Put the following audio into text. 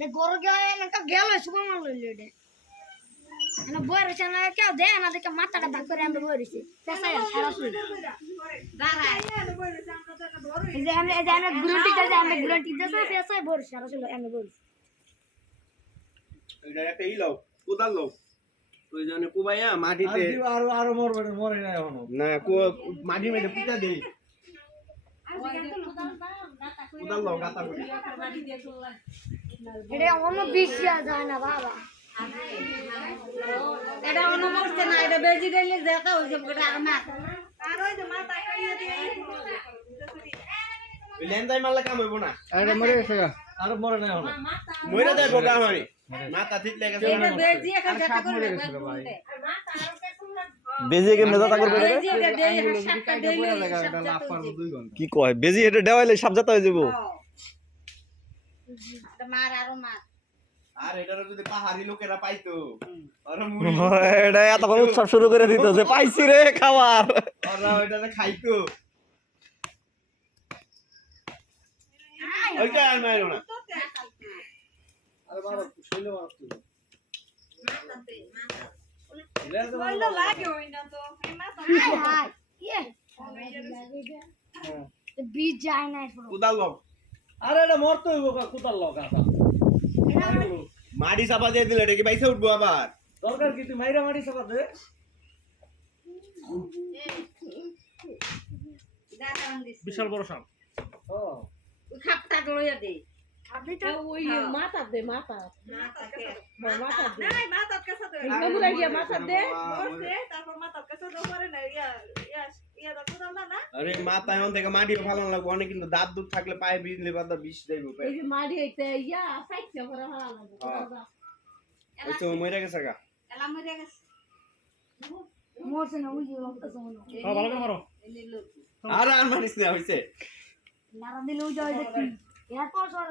Le goro gaya na ka gelo suba mal lele. Ana boy rasa na kya de na de ka mata da bakore ambe boy risi. Pesa ya sara su. Dara. Eze ame grunti desa pesa boy sara su ame boy. এটা একটা ই লাও কোদাল লাও ওই জন্য কুবাইয়া মাটিতে আরো আরো মরে না এখনো না মাটি মেরে পুঁতা দেই কোদাল লাও গাতা করে এটা অন্য বিশিয়া যায় না বাবা এটা অন্য মরছে না এটা বেজি দিলে যেটা হইছে বড় আর না আর ওই যে মাথা কাটিয়ে দিয়ে ওই লেন্দাই মারলে কাম হইব না আরে মরে গেছে গা আরো মরে না এখনো মইরা দেব গা আমারে মাথা ঠিক লাগে এটা বেজি এখন যেটা করবে বেজি কেমনে দাতা করবে রে বেজি এটা দেই সাতটা দেইলে কি কয় বেজি এটা দেওয়াইলে সাপ জাতা হয়ে যাবো এটা মার আরো মার আর এটারে যদি পাহাড়ি লোকেরা পাইতো আরে এটা এতক্ষণ উৎসব শুরু করে দিত যে পাইছি রে খাবার ওরা ওইটারে খাইতো ওইটা আর মাইরো না আরে বাবা শৈল মারছ কইলো লাগে হই না তো এই মাথা হাই ইয়ে বীজ যায় না পুরো কোদাল লাও আরে এটা মরতে হইব কোদাল লগা মাটি চাপা দিয়ে দিলে এটা কি বাইসে উঠবো আবার দরকার কি তুই মাইরা মারি চাপা দে দাঁড়ান দিস বিশাল বড় সাপ ও ওই খাপটা লইয়া দে আপনি তো ওই মাথা দে মাথা মাথাকে মাথা দে নাই মাথা কাছে তো এগুলা গিয়া মাথা দে করছে তারপর মাথা কাছে তো করে না ইয়া তো কোদাল না আরে মাথা এখন থেকে মাটি ফালানো লাগবে অনেক কিন্তু দাঁত দুধ থাকলে পায়ে বিজলে বাদা বিষ যাইব এই যে মারি হইতে ইয়া সাইছে করে ভালো লাগে এই তো মইরা গেছে গা এলা মরে গেছে মোরছে না উজি রক্ত সমন ভালো করে মারো এনে লোক আর মানিস না হইছে নারা দিলে উজি হয় দেখি এরপর